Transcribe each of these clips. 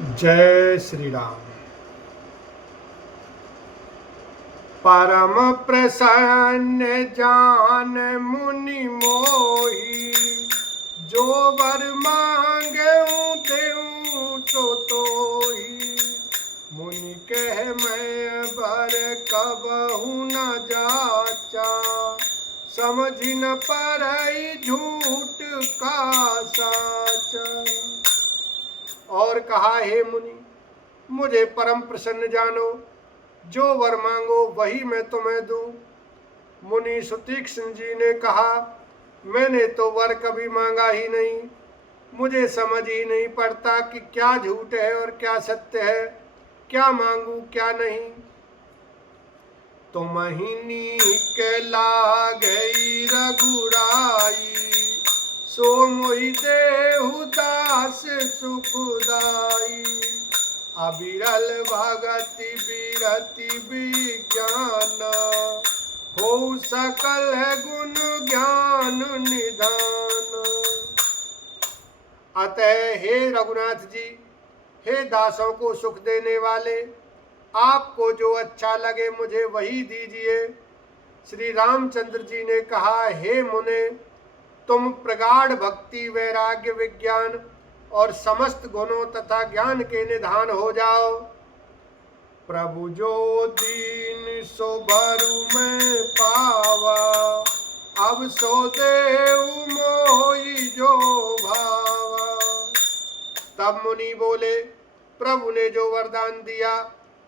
जय श्री राम। परम प्रसन्न जान मुनि मोही, जो वर मांगऊं देऊं तो तोही। मुनि कह मैं वर कबहु न जाचा, समझ न परई झूठ का साचा। और कहा, हे मुनि, मुझे परम प्रसन्न जानो, जो वर मांगो वही मैं तुम्हें दूं। मुनि सुतीक्ष्ण जी ने कहा, मैंने तो वर कभी मांगा ही नहीं, मुझे समझ ही नहीं पड़ता कि क्या झूठ है और क्या सत्य है, क्या मांगू क्या नहीं। तुम्हिनी के लागई रघुराई, सो मोहि देहु दास सुखदाई। अविरल भगति बिरति विज्ञान, हो सकल गुण ज्ञान निधान। अतः हे रघुनाथ जी, हे दासों को सुख देने वाले, आपको जो अच्छा लगे मुझे वही दीजिए। श्री रामचंद्र जी ने कहा, हे मुने, तुम प्रगाढ़ भक्ति वैराग्य विज्ञान और समस्त गुणों तथा ज्ञान के निधान हो जाओ। प्रभु जो दीन सो भरु में पावा, अब सो देव मोहि जो भावा। तब मुनि बोले, प्रभु ने जो वरदान दिया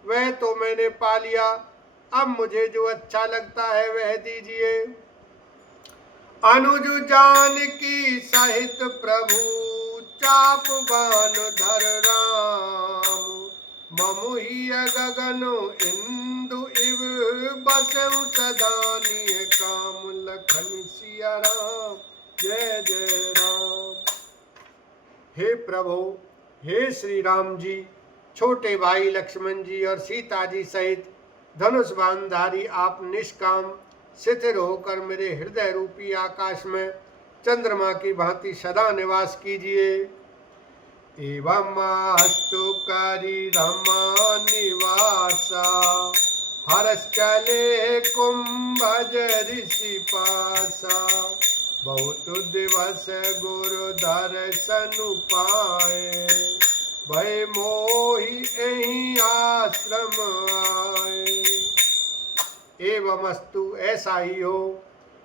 वह तो मैंने पा लिया, अब मुझे जो अच्छा लगता है वह दीजिए। अनुज जानकी सहित प्रभु, चाप बान धर राम। ममुहि गगन इंदु इव, बसउ सदा निय काम। लखन सिया राम, जय जय राम। हे प्रभु, हे श्री राम जी, छोटे भाई लक्ष्मण जी और सीता जी सहित धनुष बाणधारी आप निष्काम स्थिर होकर मेरे हृदय रूपी आकाश में चंद्रमा की भांति सदा निवास कीजिए। एवमास्तु करि रमा निवासा, हर्ष चले कुंभज ऋषि पासा। बहुत दिवस गुरु दर्शन पाए, भय मोहि एहि आश्रम आए। एवमस्तु, ऐसा ही हो।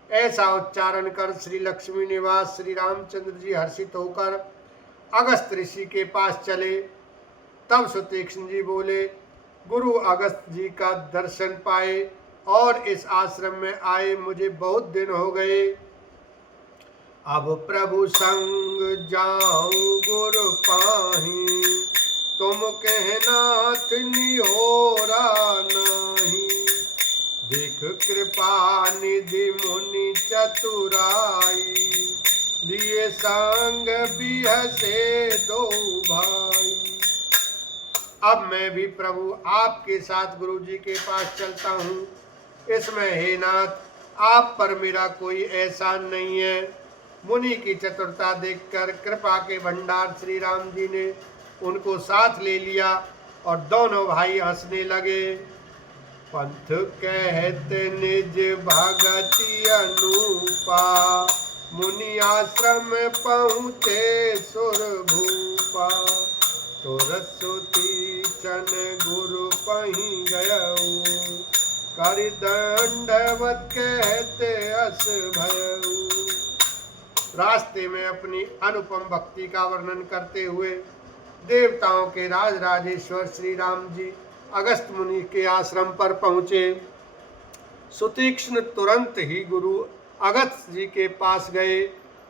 ऐसा उच्चारण कर श्री लक्ष्मी निवास श्री रामचंद्र जी हर्षित होकर अगस्त ऋषि के पास चले। तब सुतीक्ष्ण जी बोले, गुरु अगस्त जी का दर्शन पाए और इस आश्रम में आए मुझे बहुत दिन हो गए। अब प्रभु संग जाऊं गुरु पाही, तुम कहनाथ निहोरा नहीं। देख कृपा निधि मुनि चतुराई, लिए संग बिहसे दो भाई। अब मैं भी प्रभु आपके साथ गुरु जी के पास चलता हूँ। इसमें हे नाथ, आप पर मेरा कोई एहसान नहीं है। मुनि की चतुरता देखकर कृपा के भंडार श्री राम जी ने उनको साथ ले लिया और दोनों भाई हंसने लगे। पंथ कहते निज भगति अनूपा, मुनि आश्रम पहुँचे सुर भूपा। तुरसुती चन गुरु पही गयऊ, करि दंडवत कहते अस भयऊ। रास्ते में अपनी अनुपम भक्ति का वर्णन करते हुए देवताओं के राज राजेश्वर श्री राम जी अगस्त मुनि के आश्रम पर पहुँचे। सुतीक्ष्ण तुरंत ही गुरु अगस्त जी के पास गए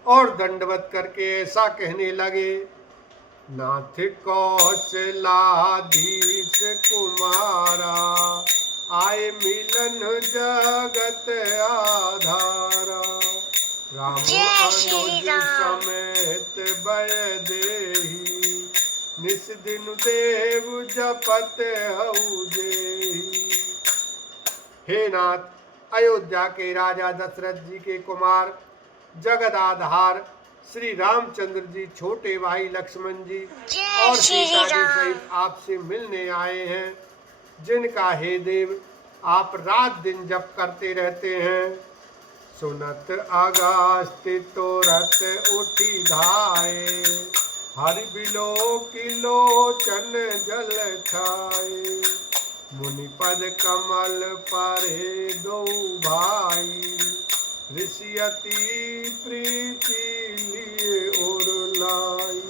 और दंडवत करके ऐसा कहने लगे, नाथ कौशलाधीश कुमारा, आए मिलन जगत आधारा। राम अनुज समेत भय देहि, निस दिन देव जपत हऊ जेहि। हे नाथ, अयोध्या के राजा दशरथ जी के कुमार जगदाधार श्री रामचंद्र जी छोटे भाई लक्ष्मण जी और सीता जी सहित आपसे मिलने आए हैं, जिनका हे देव आप रात दिन जप करते रहते हैं। सुनत अगस्त्य तुरत उठी धाये, हरि बिलो की लोचन जल छाए। मुनि पद कमल परे दो भाई, ऋषि अति प्रीति लिए और लाई।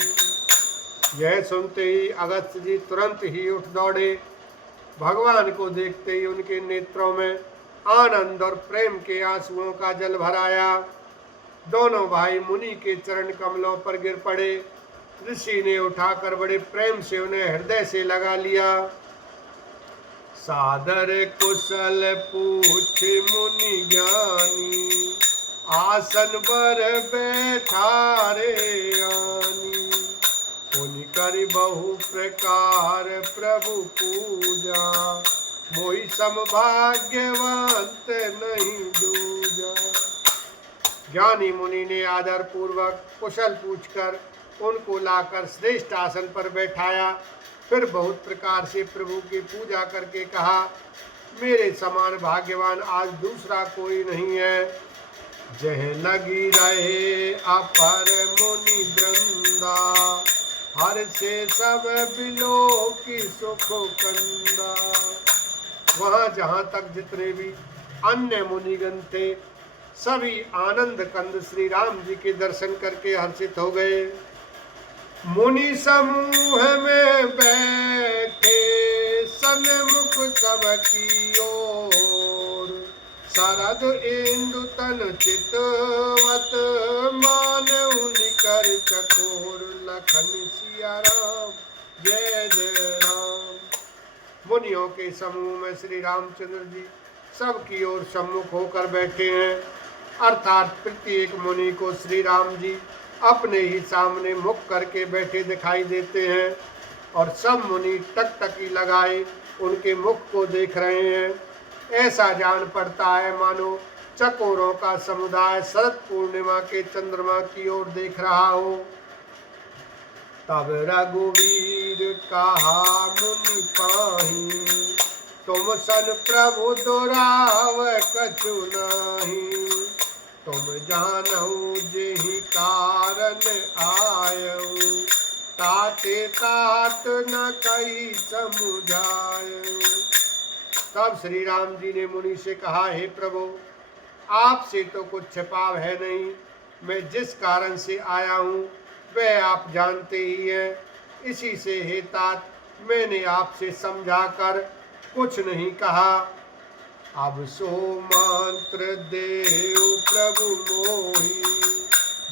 यह सुनते ही अगस्त्य जी तुरंत ही उठ दौड़े। भगवान को देखते ही उनके नेत्रों में आनंद और प्रेम के आंसुओं का जल भर आया। दोनों भाई मुनि के चरण कमलों पर गिर पड़े। ऋषि ने उठाकर बड़े प्रेम से उन्हें हृदय से लगा लिया। सादर कुशल पूछ मुनि ज्ञानी, आसन पर बैठा रे आनी। मुनि करि बहु प्रकार प्रभु पूजा, मोहि सम भाग्यवंत नहीं दूजा। ज्ञानी मुनि ने आदर पूर्वक कुशल पूछकर उनको लाकर श्रेष्ठ आसन पर बैठाया। फिर बहुत प्रकार से प्रभु की पूजा करके कहा, मेरे समान भाग्यवान आज दूसरा कोई नहीं है। जह लगी रहे अपर मुनि वृंदा, हर से सब बिलो की सुख कंदा। वहाँ जहाँ तक जितने भी अन्य मुनिगण थे, सभी आनंद कंद श्री राम जी के दर्शन करके हर्षित हो गए। मुनि समूह में बैठे सन्मुख सबकी ओर, शरद इंदु तन चितवत मानऊ निकर चकोर। लखन सिया राम जय जय राम। मुनियों के समूह में श्री रामचंद्र जी सबकी ओर सम्मुख होकर बैठे हैं, अर्थात प्रत्येक मुनि को श्री राम जी अपने ही सामने मुख करके बैठे दिखाई देते हैं और सब मुनि टकटकी लगाए उनके मुख को देख रहे हैं। ऐसा जान पड़ता है मानो चकोरों का समुदाय शरद पूर्णिमा के चंद्रमा की ओर देख रहा हो। तब रघुवीर कहा मुनि पाही, तुम सन प्रभु दुराव कछु नाही। तुम जानऊ जेहि कारण आयऊ, ताते तात न कही समुझायऊ। तब श्री राम जी ने मुनि से कहा, हे प्रभु, आपसे तो कुछ छिपाव है नहीं। मैं जिस कारण से आया हूँ वह आप जानते ही हैं। इसी से हे तात मैंने आपसे समझाकर कुछ नहीं कहा। अब सो मंत्र देव प्रभु मोही,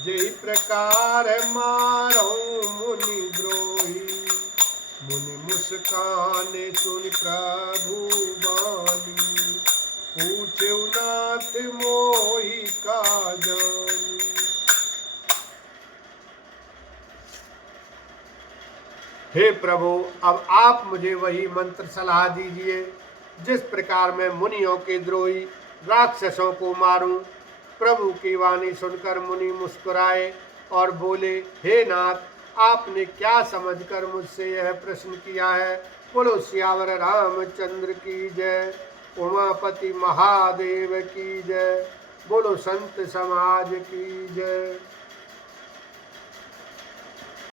जय प्रकार मारो मुनि द्रोही। मुनि मुस्काने सुन प्रभु बानी, पूछे नाथ मोही का जानी। हे प्रभु, अब आप मुझे वही मंत्र सलाह दीजिए जिस प्रकार मैं मुनियों के द्रोही राक्षसों को मारूं। प्रभु की वाणी सुनकर मुनि मुस्कुराए और बोले, हे नाथ, आपने क्या समझकर मुझसे यह प्रश्न किया है। बोलो सियावर रामचंद्र की जय, उमापति महादेव की जय, बोलो संत समाज की जय।